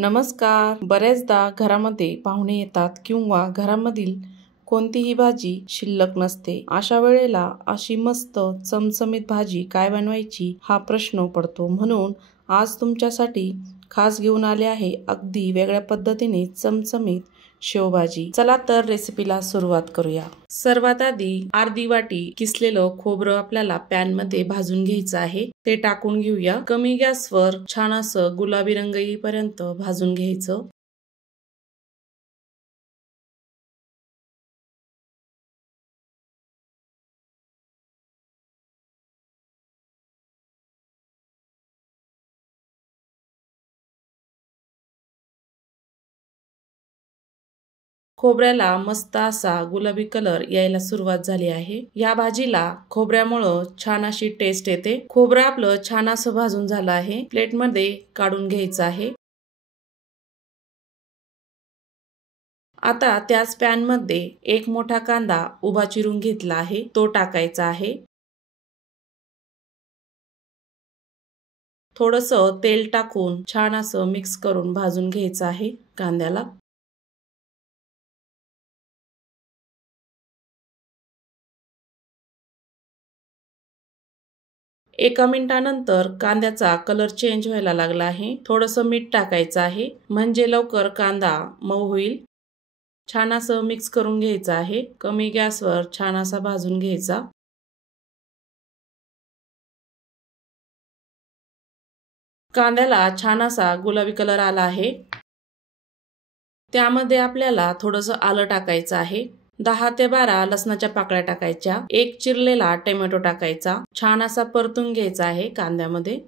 नमस्कार. बऱ्याचदा घरामध्ये पाहुणे येतात किंवा घरामधील कोणतीही भाजी शिल्लक नसते. अशा वेळेला अशी मस्त चमचमीत भाजी काय बनवायची हा प्रश्न पडतो. म्हणून आज तुमच्यासाठी खास घेऊन आले आहे अगदी वेगळ्या पद्धतीने चमचमीत शेवभाजी. चला तर रेसिपीला सुरुवात करूया. सर्वात आधी अर्धी वाटी किसलेलं खोबरं आपल्याला पॅन मध्ये भाजून घ्यायचं आहे. ते टाकून घेऊया. कमी गॅसवर छान असं गुलाबी रंग येईपर्यंत भाजून घ्यायचं. खोबऱ्याला मस्त असा गुलाबी कलर यायला सुरुवात झाली आहे. या भाजीला खोबऱ्यामुळं छान अशी टेस्ट येते. खोबरं आपलं छान असं भाजून झालं आहे. प्लेटमध्ये काढून घ्यायचं आहे. आता त्याच पॅन मध्ये एक मोठा कांदा उभा चिरून घेतला आहे, तो टाकायचा आहे. थोडंसं तेल टाकून छान असं मिक्स करून भाजून घ्यायचं आहे कांद्याला. एका मिनिटानंतर कांद्याचा कलर चेंज व्हायला लागला आहे. थोडंसं मीठ टाकायचं आहे म्हणजे लवकर कांदा मऊ होईल. छान असं मिक्स करून घ्यायचं आहे. कमी गॅसवर छान असा भाजून घ्यायचा. कांद्याला छान असा गुलाबी कलर आला आहे. त्यामध्ये आपल्याला थोडंसं आलं टाकायचं आहे. 10 ते 12 लसणाच्या पाकळ्या टाकायच्या. एक चिरलेला टोमॅटो टाकायचा. छान असा परतून घ्यायचा आहे कांद्यामध्ये.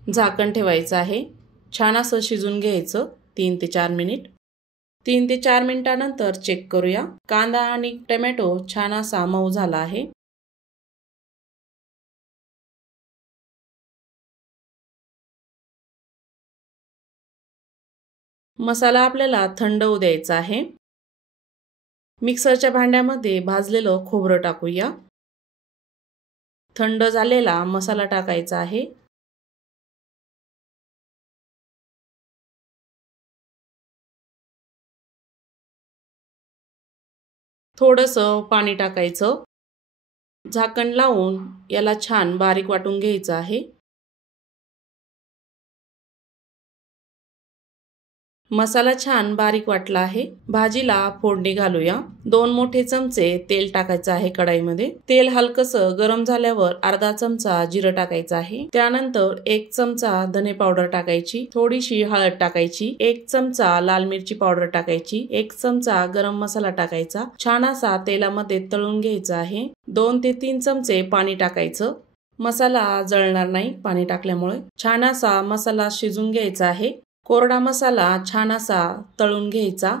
झाकण ठेवायचं आहे. छान असं शिजून घ्यायचं 3 ते 4 मिनिट. 3 ते 4 मिनिटानंतर चेक करूया. कांदा आणि टोमॅटो छान असा मऊ झाला आहे. मसाला आपल्याला थंड होऊ द्यायचा आहे. मिक्सरच्या भांड्यामध्ये भाजलेलं खोबरं टाकूया. थंड झालेला मसाला टाकायचा आहे. थोडंसं पाणी टाकायचं. झाकण लावून याला छान बारीक वाटून घ्यायचं आहे. मसाला छान बारीक वाटला आहे. भाजीला फोडणी घालूया. 2 मोठे चमचे तेल टाकायचं आहे कढईमध्ये. तेल हलकसं गरम झाल्यावर अर्धा चमचा जिरं टाकायचं आहे. त्यानंतर 1 चमचा धने पावडर टाकायची. थोडीशी हळद टाकायची. 1 चमचा लाल मिरची पावडर टाकायची. 1 चमचा गरम मसाला टाकायचा. छान असा तेलामध्ये तळून घ्यायचा आहे. 2 ते 3 चमचे पाणी टाकायचं. मसाला जळणार नाही पाणी टाकल्यामुळे. छान असा मसाला शिजून घ्यायचा आहे. कोरडा मसाला छान असा तळून घ्यायचा.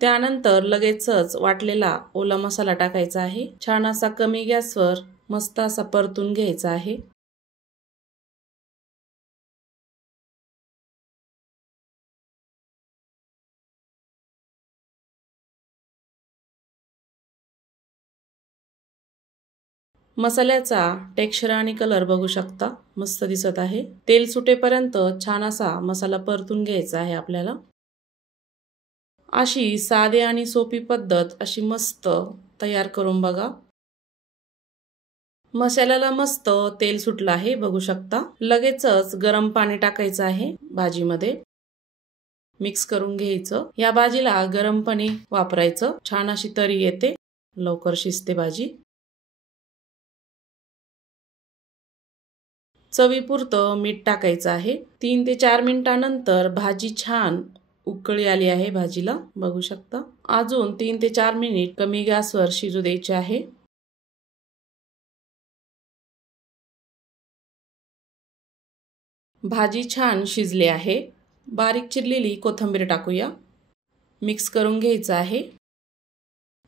त्यानंतर लगेचच वाटलेला ओला मसाला टाकायचा आहे. छान असा कमी गॅसवर मस्त असा परतून घ्यायचा आहे. मसाल्याचा टेक्स्चर आणि कलर बघू शकता, मस्त दिसत आहे. तेल सुटेपर्यंत छान असा मसाला परतून घ्यायचा आहे आपल्याला. अशी साधी आणि सोपी पद्धत अशी मस्त तयार करून बघा. मसाल्याला मस्त तेल सुटलं आहे बघू शकता. लगेचच गरम पाणी टाकायचं आहे भाजीमध्ये. मिक्स करून घ्यायचं. या भाजीला गरम पाणी वापरायचं. छान अशी तरी येते, लवकर शिजते भाजी. चवीपुरतं मीठ टाकायचं आहे. 3 ते 4 मिनिटानंतर भाजी छान उकळी आली आहे भाजीला बघू शकता. अजून 3 ते 4 मिनिट कमी गॅसवर शिजू द्यायचे आहे. भाजी छान शिजली आहे. बारीक चिरलेली कोथिंबीर टाकूया. मिक्स करून घ्यायचं आहे.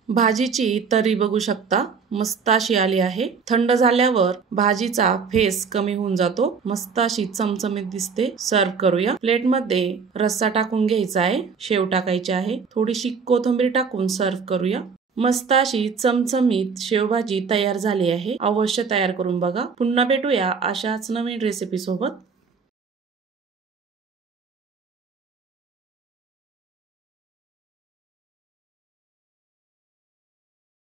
भाजीची तरी बघू शकता, मस्त अशी आली आहे. थंड झाल्यावर भाजीचा फेस कमी होऊन जातो. मस्त अशी चमचमीत दिसते. सर्व करूया. प्लेटमध्ये रस्सा टाकून घ्यायचा आहे, शेव टाकायची आहे, थोडीशी कोथिंबीर टाकून सर्व करूया. मस्त अशी चमचमीत शेवभाजी तयार झाली आहे. अवश्य तयार करून बघा. पुन्हा भेटूया अशाच नवीन रेसिपी सोबत.